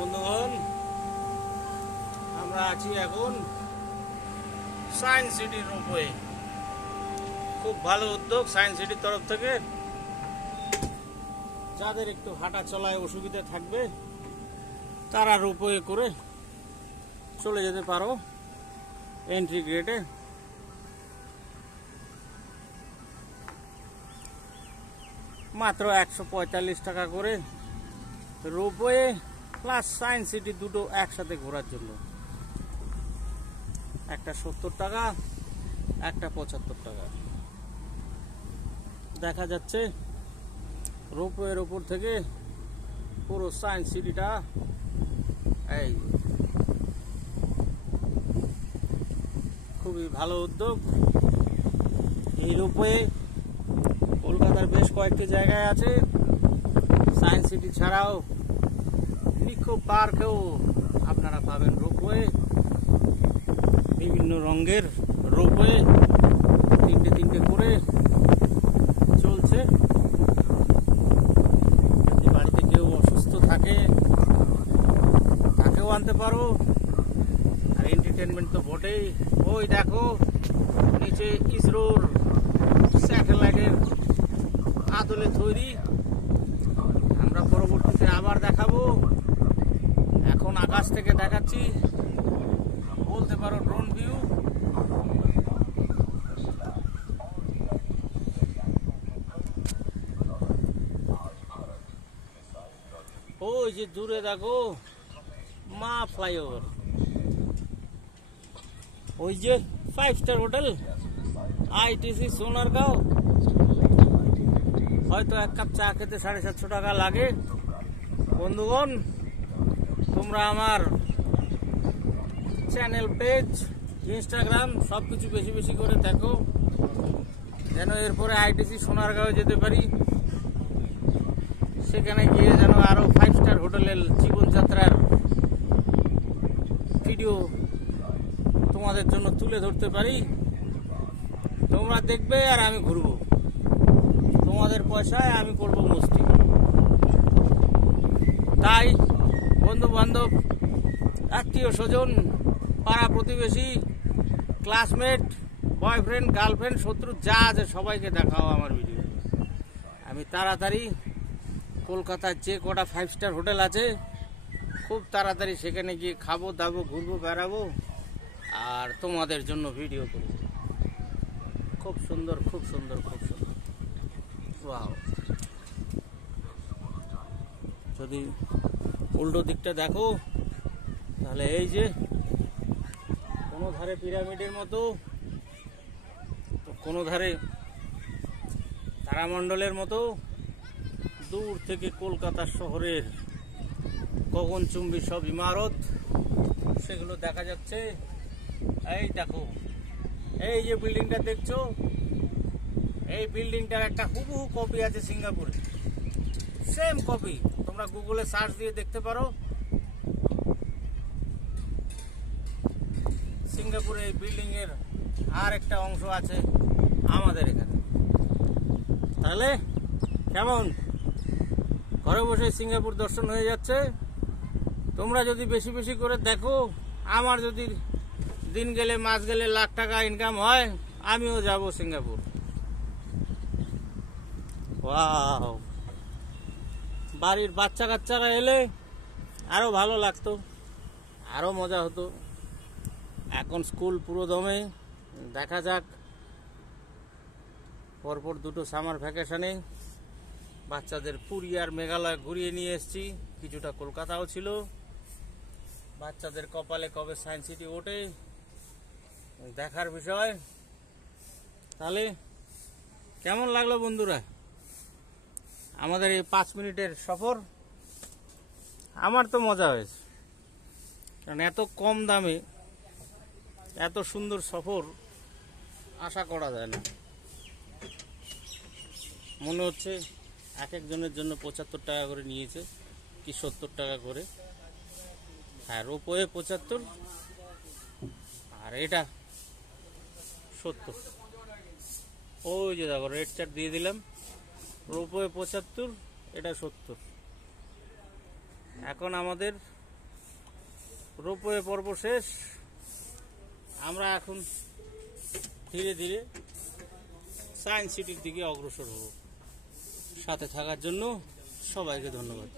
বন্ধুগণ, আমরা আছি এখন সায়েন্স সিটির রোপওয়ে। খুব ভালো উদ্যোগ সায়েন্স সিটির তরফ থেকে। যাদের একটু হাঁটা চলায় অসুবিধা থাকবে তারা রোপওয়ে করে চলে যেতে পারো এন্ট্রি গেটে। মাত্র 145 টাকা করে রোপওয়ে প্লাস সায়েন্স সিটি দুটো একসাথে ঘোরার জন্য। একটা 70 টাকা, একটা 75 টাকা। দেখা যাচ্ছে রোপওয়ের ওপর থেকে পুরো সায়েন্স সিটিটা। এই খুবই ভালো উদ্যোগ। এই রোপওয়ে কলকাতার বেশ কয়েকটি জায়গায় আছে। সায়েন্স সিটি ছাড়াও নিকো পার্কেও আপনারা পাবেন রোপওয়ে। বিভিন্ন রঙের রোপওয়ে তিনটে তিনটে করে চলছে। যদি বাড়িতে কেউ অসুস্থ থাকে তাকেও আনতে পারো। আর এন্টারটেনমেন্ট তো বটেই। ওই দেখো নিচে ইসরোর স্যাটেলাইটের আদলে তৈরি। আমরা পরবর্তীতে আবার দেখাবো। এখন আকাশ থেকে দেখাচ্ছি, বলতে পারো ড্রোন ভিউ। ওই যে দূরে দেখো মা ফ্লাইওভার, ওই যে 5 স্টার হোটেল আইটিসি সোনারগাঁও। হয়তো এক কাপ চা খেতে 750 টাকা লাগে। বন্ধুগণ, তোমরা আমার চ্যানেল, পেজ, ইনস্টাগ্রাম সবকিছু বেশি বেশি করে দেখো, যেন এরপরে আইটিসি সোনারগাঁও যেতে পারি। সেখানে গিয়ে যেন আরো 5 স্টার হোটেলের জীবনযাত্রার ভিডিও তোমাদের জন্য তুলে ধরতে পারি। তোমরা দেখবে আর আমি ঘুরবো। তোমাদের পয়সায় আমি করব মস্তি। তাই বন্ধু বান্ধব, আত্মীয় স্বজন, পাড়া প্রতিবেশী, ক্লাসমেট, বয়ফ্রেন্ড, গার্লফ্রেন্ড, শত্রু যা আছে সবাইকে দেখাও আমার ভিডিও। আমি তাড়াতাড়ি কলকাতার যে কটা 5 স্টার হোটেল আছে খুব তাড়াতাড়ি সেখানে গিয়ে খাবো দাবো, ঘুরবো, বেড়াবো আর তোমাদের জন্য ভিডিও করব। খুব সুন্দর, খুব সুন্দর, খুব সুন্দর। ওয়াও! যদি উল্টো দিকটা দেখো তাহলে এই যে কোনো ধারে পিরামিডের মতো, কোনো ধারে তারামণ্ডলের মতো দূর থেকে কলকাতা শহরের গগনচুম্বী সব ইমারত সেগুলো দেখা যাচ্ছে। এই দেখো, এই যে বিল্ডিংটা দেখছো, এই বিল্ডিংটার একটা হুবহু কপি আছে সিঙ্গাপুরে। সেম কপি, তোমরা গুগলে সার্চ দিয়ে দেখতে পারো। সিঙ্গাপুরে এই বিল্ডিং এর আর একটা অংশ আছে আমাদের এখানে। তাহলে কেমন? ঘরে বসে সিঙ্গাপুর দর্শন হয়ে যাচ্ছে। তোমরা যদি বেশি বেশি করে দেখো, আমার যদি দিন গেলে মাস গেলে লাখ টাকা ইনকাম হয়, আমিও যাব সিঙ্গাপুর। ওয়াও! বাড়ির বাচ্চা কাচ্চারা এলে আরো ভালো লাগতো, আরো মজা হতো। এখন স্কুল পুরো দমে। দেখা যাক, পরপর দুটো সামার ভ্যাকেশনে বাচ্চাদের পুরী আর মেঘালয় ঘুরিয়ে নিয়ে এসেছি। কিছুটা কলকাতাও ছিল। বাচ্চাদের কপালে কবে সায়েন্স সিটি ওঠে দেখার বিষয়। তাহলে কেমন লাগলো বন্ধুরা আমাদের এই 5 মিনিটের সফর? আমার তো মজা হয়েছে, কারণ এত কম দামে এত সুন্দর সফর আশা করা যায় না। মনে হচ্ছে এক একজনের জন্য 75 টাকা করে নিয়েছে, কি 70 টাকা করে। হ্যাঁ, রোপওয়ে 75 আর এটা 70। ওই যে দেখো রেড চার্ট দিয়ে দিলাম। রোপওয়ে 75, এটা 70। এখন আমাদের রোপওয়ে পর্ব শেষ। আমরা এখন ধীরে ধীরে সায়েন্স সিটির দিকে অগ্রসর হব। সাথে থাকার জন্য সবাইকে ধন্যবাদ।